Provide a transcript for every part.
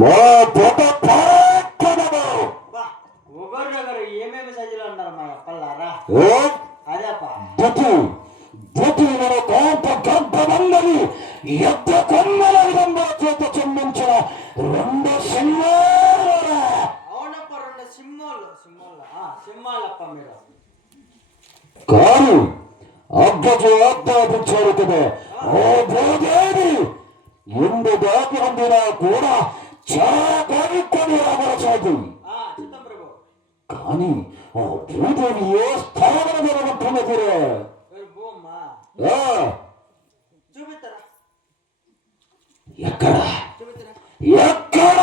మా పొట ఒకరు ఏమేమి సజ్జలు అన్నారు మా అప్పల్లారా అదేపా గర్భమందని ఎద్ద కొమ్మల విధంగా చేత చెందించిన రెండు సింహాలు. అవునప్ప రెండు సింహాలప్ప మీరు కాదు అబ్బకు ఆజ్ఞాపించారు కదా. ఓ భూదేవి ఎందు దాకి ఉండినా కూడా చాలా కోరుకొని రాబోసాగు. కానీ ఆ భూదేవి ఏ స్థానం జరుగుతున్నదిరా? ఎక్కడ ఎక్కడ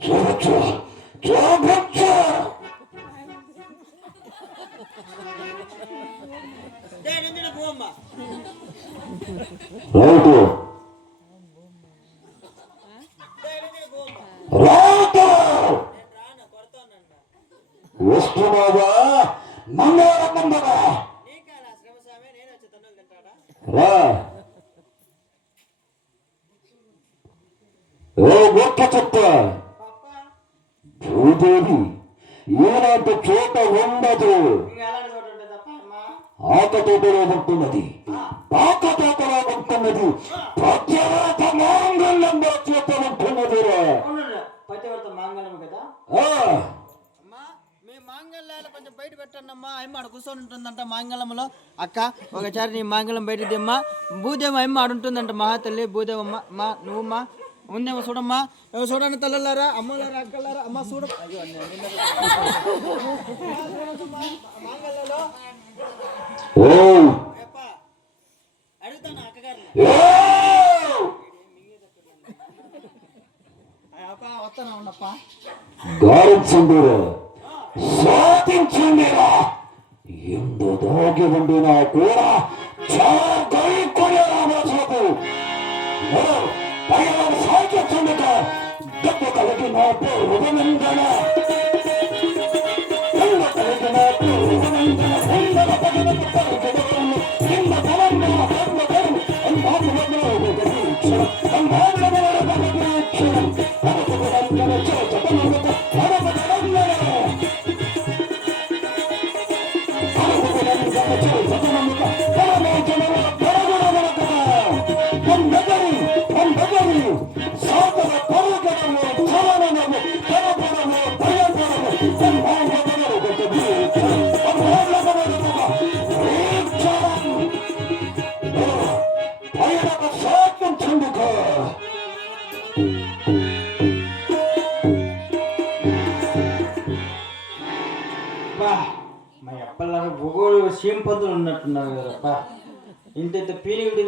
చూడచ్చు చూడచ్చు. రైతు రైతు వస్తున్నావా? మంగళ రా. ఓ గొప్ప చెత్త భూదేవి ఇలాంటి చోట ఉండదు. ఆకతోటలో ఉంటున్నది, పాకతోటలో ఉంటున్నది, పతివ్రత మాంగళ్యంలో చేత ఉంటున్నది. పతివ్రత మాంగళ్యం కదా. మీ మాంగళ్యాలు కొంచెం బయట పెట్టండమ్మా. అమ్మ ఆడ కూర్చొని ఉంటుందంట మాంగళ్యంలో. అక్క ఒకసారి నీ మాంగళ్యం బయట దిమ్మా. భూదేవి అమ్మ ఆడుంటుందంట మహాతల్లి భూదేవమ్మ. మా నువ్వమ్మా ఉందేమో చూడమ్మా. చూడండి తల్లులారా, అమ్మలారా, అక్కలారా. అమ్మ చూడ మాంగళ్యంలో అడుగుతాను అక్కగారిని. వస్తానా ఉండప్ప గారించండిరా, సాధించండిరా. ఎందు దాగి ఉండినా కూడా చాలా గైకొనేరామోసాకు పైన సాగించండిగా. డబ్బు కలిగిన పూర్వనందన కలిగిన పూర్వనందన మా అప్పలాగా భూగోళ సీమ పంతులు ఉన్నట్టున్నారు కదప్ప. ఇంత పీని